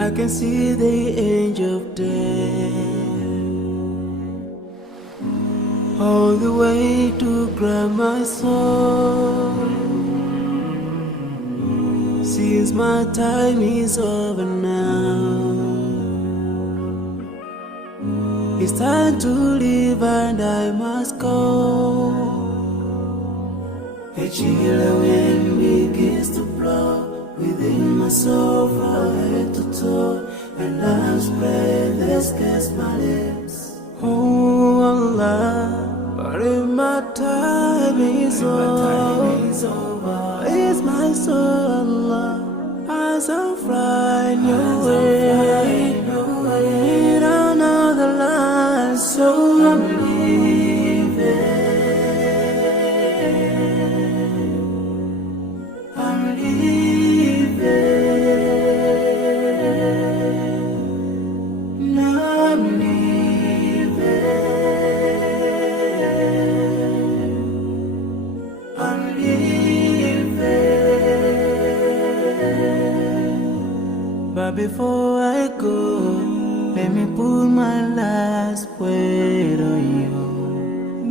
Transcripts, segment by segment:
I can see the angel of death all the way to grab my soul. Since my time is over now, it's time to leave and I must go. A chill wind begins to blow within my soul from head to toe, and love's breath escapes my lips. Oh Allah, but if my time is over, it's my soul, Allah, as I'm flying away in another land, so I'm leaving. I'm leaving. I'm leaving. I'm leaving. But before I go, let me put my last word on you.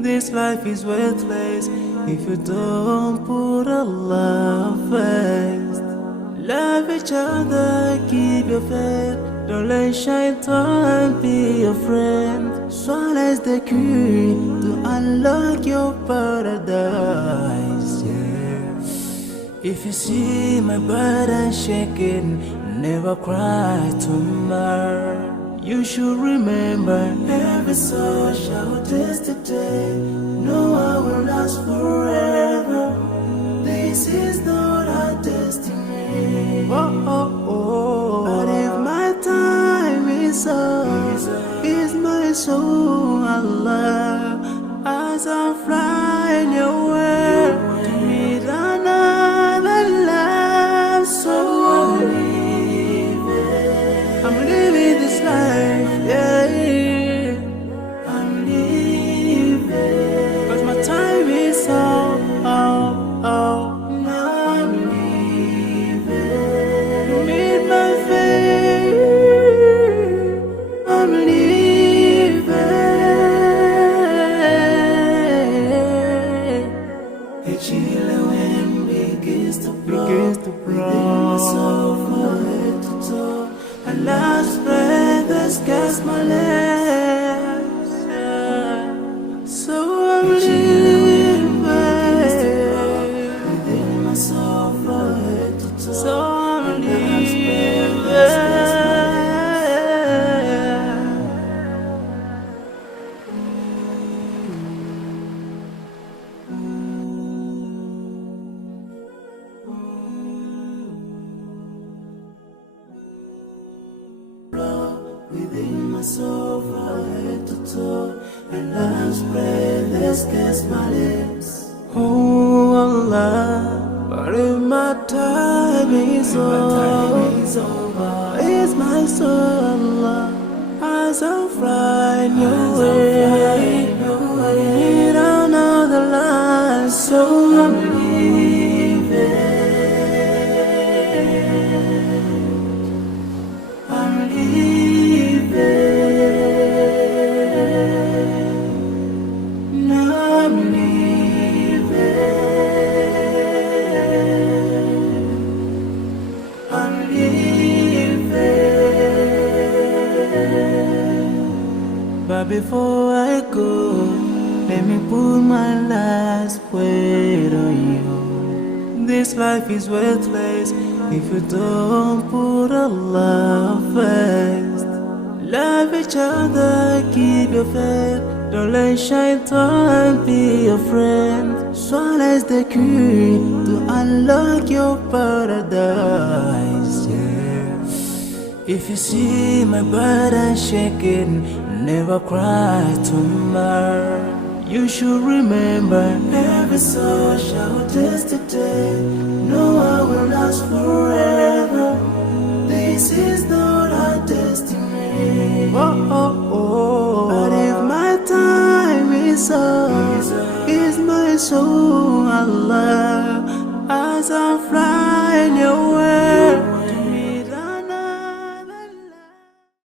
This life is worthless if you don't put Allah first. Love each other, keep your faith. Don't let shaitan be your friend. Swallows the key to unlock your paradise. Yeah. If you see my burden shaking, never cry tomorrow. You should remember, every soul shall taste the day. No one will last forever. This is not our destiny. Oh, oh, oh. But if my time is up, is my soul, Allah, as I'm flying away to meet another life. So I'm living this life, yeah. I'm leaving, 'cause my time is up, Now I'm leaving to meet my fate. I'm leaving. A chill wind begins to blow within my soul from head to toe, and last breath escapes my lips. So I'm leaving within my soul from head to toe. So I'm leaving. Within my soul from head to toe, and love's breath escapes my lips. Oh Allah, but if my time is over, it's my soul, Allah, as I'm flying away in another land, so I'm leaving. I'm leaving. I'm leaving. I'm leaving. But before I go, let me put my last word on you. This life is worthless if you don't put Allah first. Love each other, keep your faith. Don't let shaitan be your friend. Swallows the key to unlock your paradise. Yeah. If you see my burden shaking, never cry tomorrow. You should remember, every soul shall taste the day. No one will last forever. This is not our destiny. Oh, oh, oh. But if my time is up, is my soul, Allah, as I fly